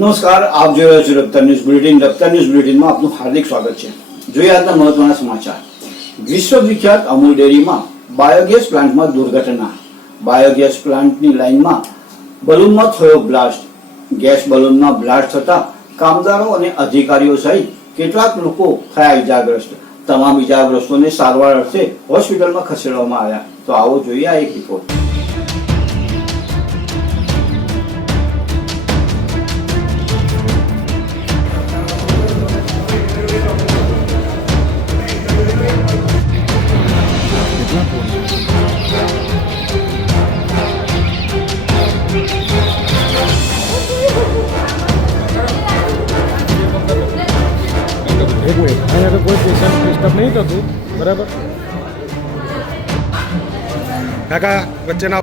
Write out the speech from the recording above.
નમસ્કાર, આપ જોઈ રહ્યા છો રફતાર ન્યૂઝ બુલેટિન. રફતાર ન્યૂઝ બુલેટિનમાં આપનું હાર્દિક સ્વાગત છે. જોઈએ આજના મહત્વના સમાચાર. વિશ્વવિખ્યાત અમૂલ ડેરીમાં બાયોગેસ પ્લાન્ટમાં દુર્ઘટના. બાયોગેસ પ્લાન્ટની લાઇનમાં બલૂનમાં થયો બ્લાસ્ટ. ગેસ બલૂનમાં બ્લાસ્ટ થતા કામદારો અને અધિકારીઓ સહિત કેટલાક લોકો થયા ઇજાગ્રસ્ત. તમામ ઇજાગ્રસ્તોને સારવાર અર્થે હોસ્પિટલમાં ખસેડવામાં આવ્યા. તો આવો જોઈએ આ એક રિપોર્ટ. અહીંયા તો કોઈ પેશન્ટ ડિસ્ટર્બ નહીં થતું, બરાબર? કાકા વચ્ચેના